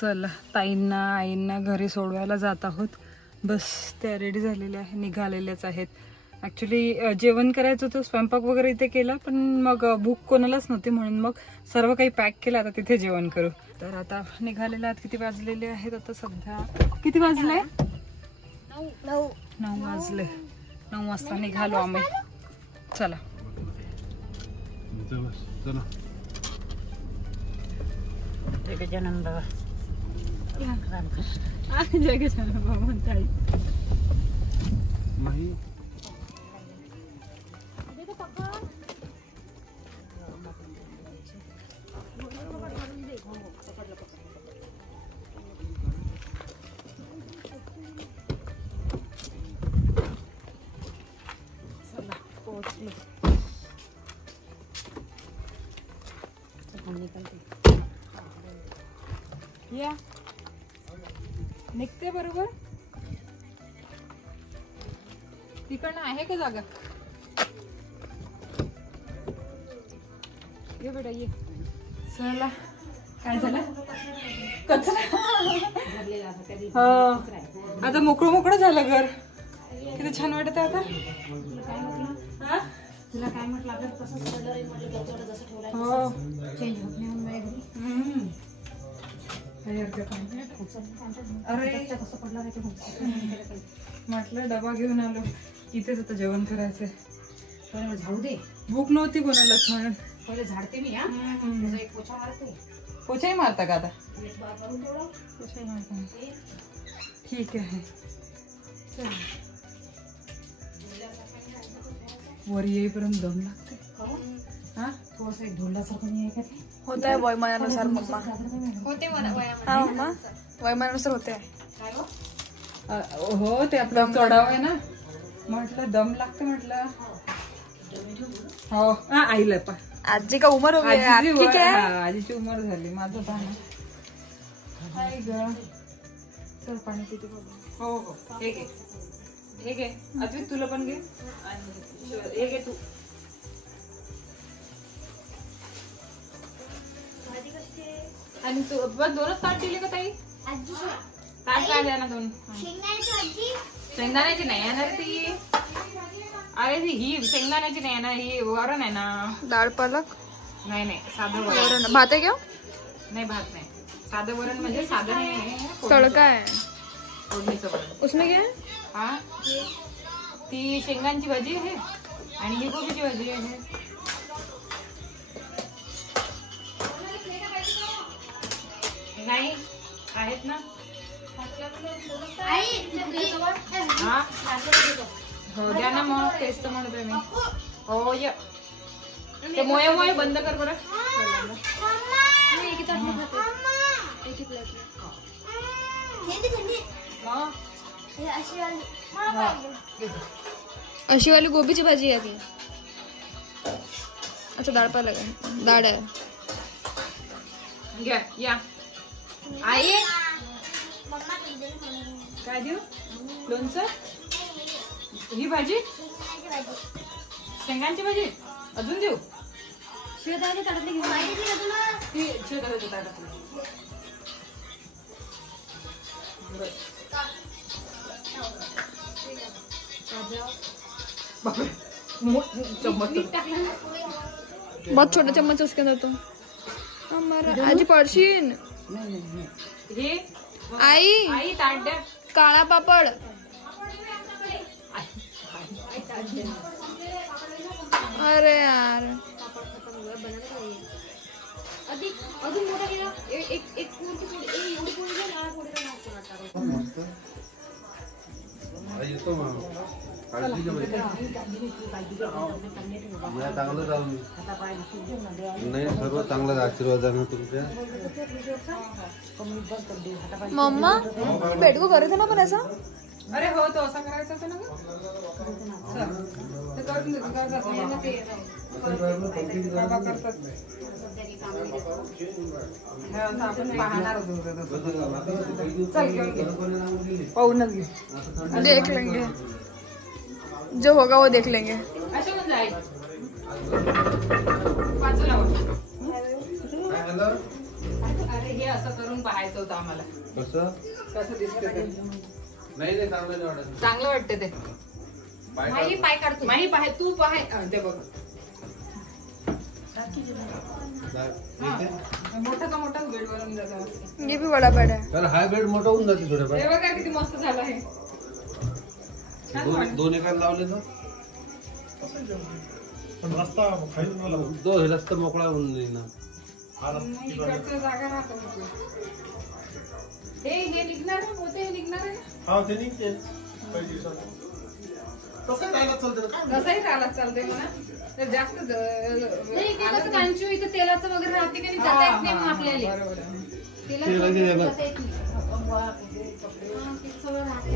चला ताईंना आईंना घरी सोडवायला जात आहोत. बस त्या रेडी झालेल्या आहे, निघालेल्याच आहेत. ॲक्च्युली जेवण करायचं होतं, स्वयंपाक वगैरे इथे केला, पण मग भूक कोणालाच नव्हती म्हणून मग सर्व काही पॅक केलं. आता तिथे जेवण करू. तर आता निघालेले आहेत. किती वाजलेले आहेत आता सध्या? किती वाजले? 9 वाजले. 9 वाजता निघालो आम्ही. चला जगजानन बाबा जगजानन बाबा म्हणताय. या निघते बरोबर. तिकडनं आहे का जागा? ये बेटा ये. चला काय झालं? कचरा. हो आता मोकळं मोकळं झालं घर. किती छान वाटत आता. तुला काय म्हटलं आपल्याला तसंच पडलं म्हटलं जसं ठेवला हो चेंज होत नाही माझ्या घरी. अरे कसं पडलं म्हटलं डबा घेऊन आलो, इथेच आता जेवण करायचंय. पहिले झाडू दे. भूक नव्हती कोणालाच म्हणून पहिले झाडते मी. त्याचा एक पोछा मारते. पोछाही मारता का आता? पोछाही मारता. ठीक आहे. वर येईपर्यंत दम लागते. हा थोडस एक ढोलल्यासारखं नाही आहे का ते? होत आहे वयमानानुसार मम्मा. होते हा मम्मा वयमानानुसार होते. हो ते आपलं चढाव आहे ना, म्हटलं दम लागते म्हटलं. हो आईला पण आजी का उमर हो गई है ठीक है. आजीची उमर झाली. माझं पाणी काय ग. चल पाणी पिते बाबा. हो हो हे घे हे घे. अद्वित तुला पण घे. हे घे तू. आणि तू बस दोनच ताट दिले का ताई? ताट काय द्या ना दोन. शेंगदाण्याची नाही येणार ती. अरे ती ही शेंगदाण्याची नाही ना, ही वरण आहे ना. दाल पालक नाही नाही साधं वरण. भात है क्या? नाही भात नाही. साधं वरण म्हणजे साधं नाही, तड़का है. फोडणीचं वरण. उसमें क्या है? हा ती शेंगांची भाजी आहे आणि ही गोबीची भाजी आहे. नाही आहेत ना. हा हो द्या ना मग. तेच तर म्हणतोय मी. हो ये ते मोये मोये बंद कर बरं. अशी वाली गोबीची भाजी आहे की? अच्छा दाल पालक आहे. दाळ आहे. घ्या या. आई काय देऊ? लोणचं. ही भाजी शेंगांची भाजी अजून देऊ? शिवदाची ताटातली घेऊन ती शिवदाच्या ताटातली. बहुत छोटा चम्मच है उसके अंदर. तुम हमारा आजी पड़शीन. हे आई आई ताट द्या. काळा पापड. अरे यार अजून मोठा केला. एक पोळी एवढी पोळी घ्या ना. नाही सर्व चांगला आशीर्वाद आहे तुमच्या. मम्मा बेट को करे थे ना पण ऐसा. अरे हो तो असा करायचा होता ना ग. ते करून देतो. काय करतात आपण पाहणार होतो. चल घेऊन घे. पाहूनच घे. देख लेंगे जो होगा वो देख लेंगे. असे म्हणजे आई बाजूला आता हे असं करून पाहायचं होतं आम्हाला कसं दिसतं ते. नाही चांगलं नाही वाटत. चांगलं वाटतं ते. माही पाय काढतो. माही पाहे तू पाहे ते बघ मोठाचा मोठाच बेड बनवून जातो. ये भी बड़ा बेड है. तर हा बेड मोठा होऊन जाते थोडं. हे बघा किती मस्त झालं हे. दोन एकर लावले ना तो रस्ता मोकळा होऊन जाईल ना. इकडचं जागा राहतो. हे निघणार ना होते हे निघणार आहे. हा ते निघते काही दिवसात. तसं राहिला चालतं ना काय. कसंही चालत चालते म्हणा तर जास्त नाही ते कसं कांचू इथं तेलाचं वगैरे राहते का नाही जाता येत नाही मग आपल्याला. बरोबर आहे. तेलाचं वगैरे जाता येत नाही. हा, ते सगळं राहते.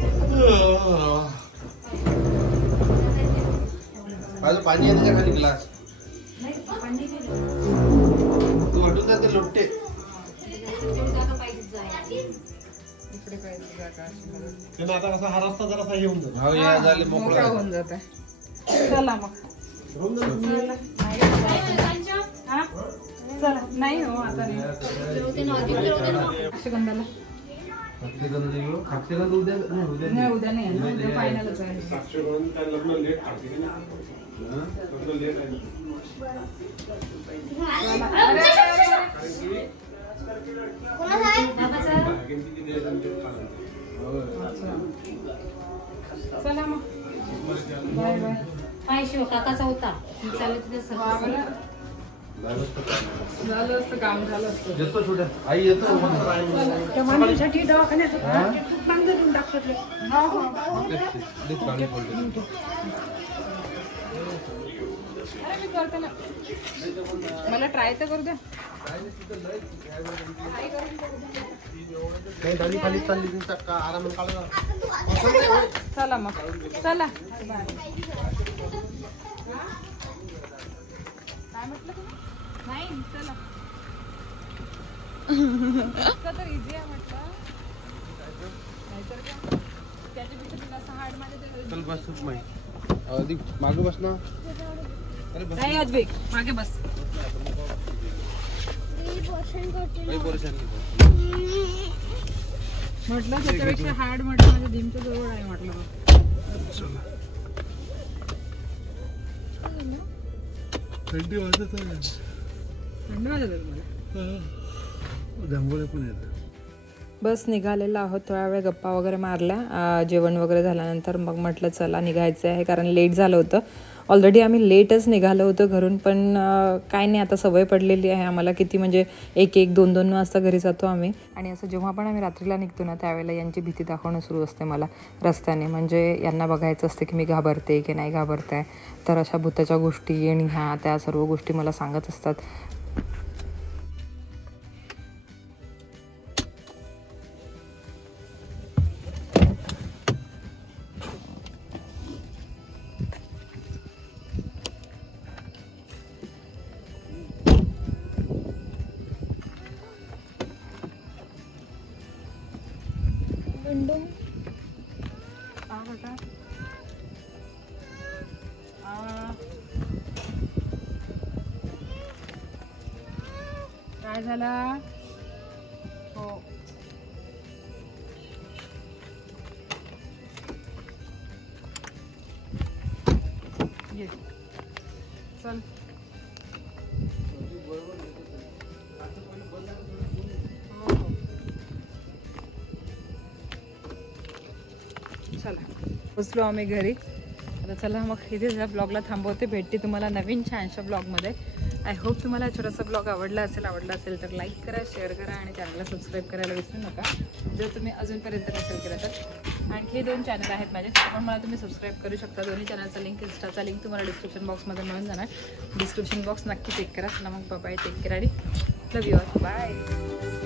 माझं पाणी आहे त्याच्या खाली ग्लास नाही पाणी तू हटून जाते लोटते. जागा पाहिजे जायला. इकडे पाहिजे जागा अशी मला. त्यांना आता कसा हा रस्ता जरासा हे होऊन जातो. हा या झाले मोकळा मोकळा होऊन जात आहे. चला मग हा चला नाही हो आता नाही. अक्षगंधाला खापसेगंध उद्या नाही उद्या नाही आहे. उद्या फायनलच आहे. साक्षगंध काय लग्न लेट काढते की नाही. लग्न लेट आहे. चला मग बाय बाय. पाय शिव काकाचा होता चालत तिथे सगळं. झालं असतं काम झालं असतं. येतो छोट्या आई येतो. त्या माणसासाठी दवाखान्यात चांगलं देऊन टाकतात. अरे मी करते ना. मला ट्राय तर करू द्या. नाही दाढी खाली चालली तुमचा का आराम काढला. चला मग चला. काय म्हटलं तुम्ही? नाही चला. तर इझी आहे म्हटलं. नाहीतर काय त्याच्यापेक्षा तुला असं हार्ड मध्ये चल बस अधिक मागे बस ना. अरे बस नाही अजबेक मागे बस. काही परेशान नाही. म्हटलं त्याच्यापेक्षा हार्ड म्हटलं म्हणजे जिमच्या जवळ आहे म्हटलं. थंडी वाजत आहे. थंड वाजत आहे तुम्हाला. जांभूळ पण येतं. बस निघालेलो आहोत. थोडा वेळ गप्पा वगैरे मारल्या. जेवण वगैरे झाल्यानंतर मग म्हटलं चला निघायचं आहे कारण लेट झालं होतं. ऑलरेडी आम्ही लेटच निघालो होतो घरून पण काय नाही आता सवय पडलेली आहे आम्हाला. किती म्हणजे 1-2 वाजता घरी जातो आम्ही. आणि असं जेव्हा पण आम्ही रात्रीला निघतो ना त्यावेळेला यांची भीती दाखवणं सुरू असते मला रस्त्याने. म्हणजे यांना बघायचं असते की मी घाबरते की नाही घाबरते. तर अशा भूताच्या गोष्टी आणि ह्या त्या सर्व गोष्टी मला सांगत असतात. काय झाला हो ये चल. चला पोचलो आम्ही घरी. आता चला मग इथेच या ब्लॉगला थांबवते. भेटते तुम्हाला नवीन छानशा ब्लॉगमध्ये. आय होप तुम्हाला छोटासा ब्लॉग आवडला असेल तर लाईक करा, शेअर करा आणि चॅनलला सबस्क्राईब करायला विसरू नका जर तुम्ही अजूनपर्यंत नसेल केलं तर. आणखी हे 2 चॅनल आहेत माझे पण मला तुम्ही सबस्क्राईब करू शकता. दोन्ही चॅनलचा लिंक इंस्टाचा लिंक तुम्हाला डिस्क्रिप्शन बॉक्समध्ये मिळून जाणार. डिस्क्रिप्शन बॉक्स नक्की चेक करा. चला मग बाय. टेक केअर आणि लव यू ऑल. बाय.